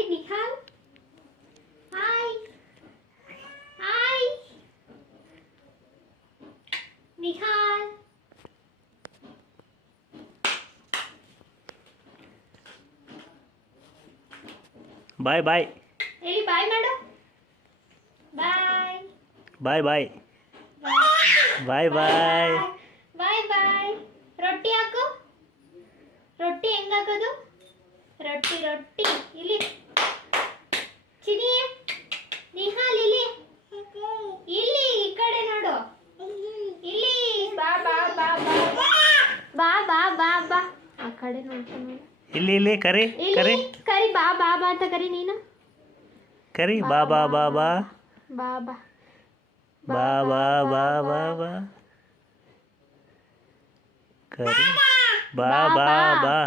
Hi Nikhil. Hi hi Nikhil. Bye bye. ಹೇಳಿ bye ಮಾಡು. ಬಾಯ್ ಬಾಯ್ ಬಾಯ್. ಬಾಯ್ ಬಾಯ್. ಬಾಯ್ ಬಾಯ್. ರೊಟ್ಟಿ ಹಾಕು. ರೊಟ್ಟಿ ಹೆಂಗ್ ಹಾಕೋದು? ರೊಟ್ಟಿ ರೊಟ್ಟಿ ಇಲ್ಲಿ. ಚಿನಿ ನಿಹಾಲ್ ಇಲ್ಲಿ ಇಲ್ಲಿ ಈ ಕಡೆ ನೋಡು. ಇಲ್ಲಿ ಬಾ ಬಾ ಬಾ ಬಾ ಬಾ ಬಾ ಬಾ ಬಾ ಆ ಕಡೆ ನೋಡ್ಕೊಂಡು. ಇಲ್ಲಿ ಇಲ್ಲಿ ಕರಿ ಕರಿ ಕರಿ. ಬಾ ಬಾ ಬಾ ಅಂತ ಕರಿ ನೀನು. ಕರಿ ಬಾ ಬಾ ಬಾ ಬಾ ಬಾ ಬಾ ಬಾ ಬಾ ಬಾ ಬಾ ಬಾ ಕರಿ ಬಾ ಬಾ ಬಾ.